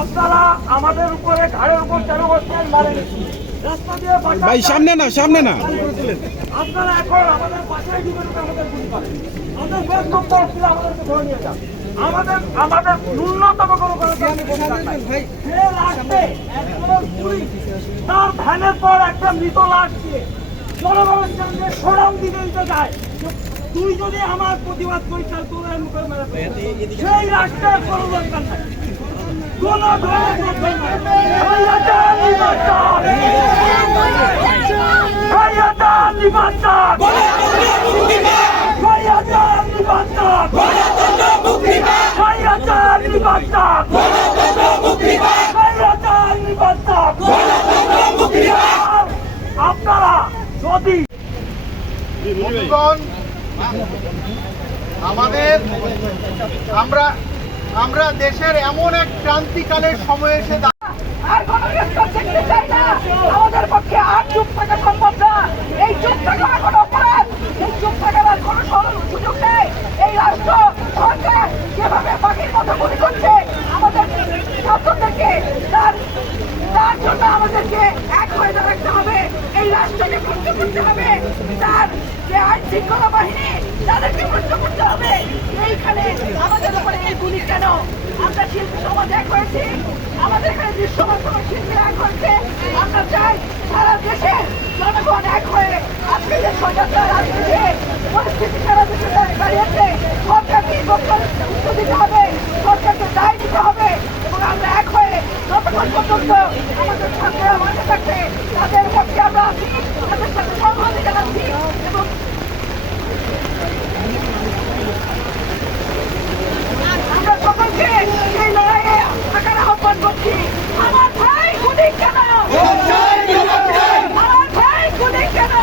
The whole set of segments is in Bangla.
আপনারা আমাদের উপরে ঘাড়ের উপর 13 বছর মারেন, রাস্তা দিয়ে ভাই সামনে না, সামনে না। আপনারা এখন আমাদের পাশে জীবনে আমাদের গুলি করেন, আমাদের বক্তব্য ছিল আমাদেরকে ধরে নিয়ে যান। আমাদের ন্যূনতম কোনো পুলিশ তার ভ্যানের পর একটা মৃত লাশ দিয়ে জনগণের সামনে সরম দিতে দিতে যায়। তুই যদি আমার প্রতিবাদ করিস তাহলে তোর মুখে মেরে সেই রাষ্ট্রের কোনো দরকার নাই, কোন আপনারা যদি আমাদের আমরা দেশের এমন এক ক্রান্তিকালের সময় এসে আর কোন দেখতে চাই না, আমাদের পক্ষে আর চুপ থাকা সম্ভব না। এই চুপ থাকা কোনো অপরাধ, এই চুপ থাকার আর কোনো সুযোগ নেই। এই রাষ্ট্র সরকার যেভাবে পাখির মতো গুলি করছে আমাদের ছাত্রদেরকে, তার জন্য আমাদেরকে এক হয়ে দাঁড়াতে হবে, এই রাষ্ট্রকে বন্ধ করতে হবে, তার যে আইন শৃঙ্খলা বাহিনী তাদেরকে বন্ধ করতে হবে। এইখানে আমাদের উপরে এই গুলি কেন? আমরা শিল্পী সমাজ এক হয়েছি, আমাদের এখানে দৃশ্যমান শিল্পীরা এক হয়েছে। আমরা চাই সারা দেশে জনগণ এক হয়ে আজকে যে স্বৈরাচার রাজনীতি পরিস্থিতি সারা দেশে দাঁড়িয়েছে, সরকারকে উত্তর দিতে হবে, সরকারকে দায় দিতে হবে এবং আমরা এক হয়ে যতক্ষণ পর্যন্ত আমাদের ছাত্ররা মাঠে থাকবে তাদের পক্ষে আমরা আছি, তাদের সাথে সংহতি জানাচ্ছি এবং আমরা সকলকে এই লড়াইয়ে থাকার আহ্বান করছি। আমার ভাই গুলি কেন? আমার ভাই গুলি কেন?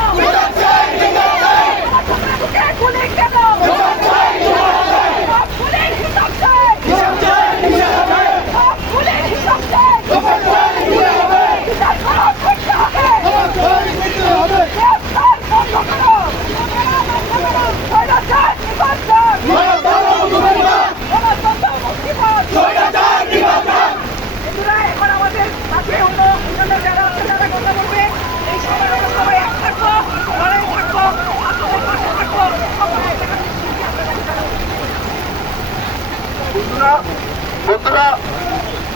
আমার ছোটকে গুলি কেন? সব গুলির হিসাব চাই, সব গুলির হিসাব চাই, বিচার করতে হবে, গ্রেফতার বন্ধ করো, স্বৈরাচার নির্বাচন, এখন আমাদের কাছে অন্য যারা আছে তারা কথা বলবে। এই সময় সবাই এক থাকবো, লড়াই থাকবো, আপনাদের পাশে থাকবো। বন্ধুরা,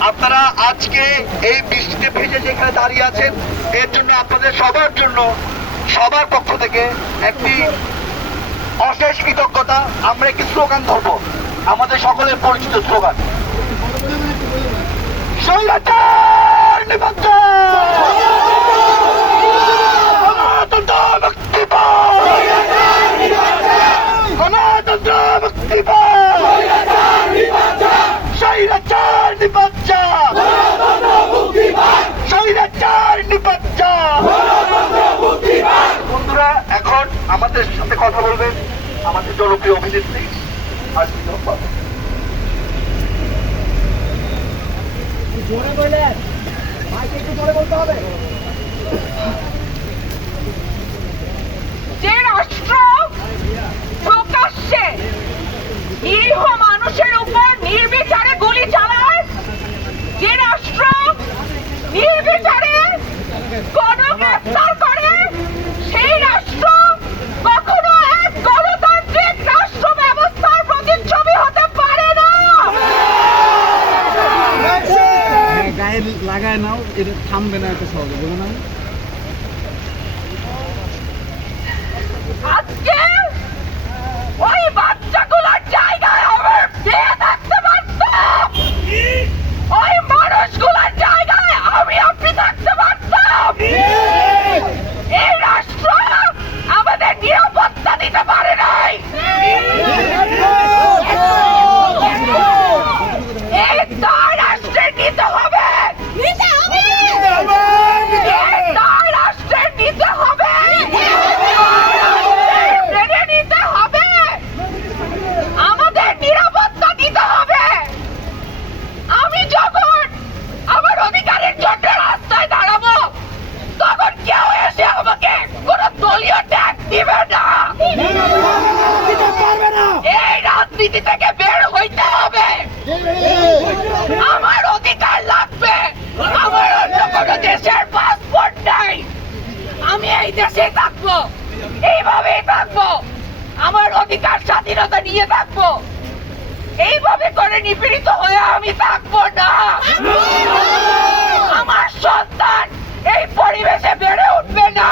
আপনারা আজকে এই বৃষ্টিতে ভেজে যেখানে দাঁড়িয়ে আছেন এর জন্য আপনাদের সবার জন্য সবার পক্ষ থেকে একটি অশেষ কৃতজ্ঞতা। আমরা একটি স্লোগান ধরবো, আমাদের সকলের পরিচিত স্লোগান, স্বৈরাচার নিবন্ধন, গণতন্ত্র মুক্তি পায়, গণতন্ত্র মুক্তি পায়, স্বৈরাচার নিবন্ধন, স্বৈরাচার নিবন্ধন। বন্ধুরা, এখন আমাদের সাথে কথা বলবেন আমাদের জনপ্রিয় অভিনেত্রী জোরে বললেন, মাইকে একটু জোরে বলতে হবে। যে রাষ্ট্র প্রকাশ্যে নিরীহ মানুষের উপর নির্বিচারে গুলি চালায়, যে রাষ্ট্র নির্বিচারে গণগ্রেফতার করে, সেই রাষ্ট্র কখনো এক গণতান্ত্রিক রাষ্ট্র ব্যবস্থার প্রতিচ্ছবি হতে পারে না। গায়ে লাগায় নাও, এটা থামবে না এত সহজে, বলো না। আজকে ওই বাচ্চাগুলোর জায়গায় আমি দিয়ে থাকতে পারতাম, ওই মানুষগুলোর জায়গায় আমি আপনি থাকতে পারতাম। এই রাষ্ট্র আমাদের নিরাপত্তা দিতে পারে নাই। এই দায় রাষ্ট্রের নিতে হবে, এই দায় রাষ্ট্রের নিতে হবে। থাকবো, আমার অধিকার স্বাধীনতা নিয়ে থাকবো। এইভাবে করে নিপীড়িত হয়ে আমি থাকবো না। আমার সন্তান এই পরিবেশে বেড়ে উঠবে না।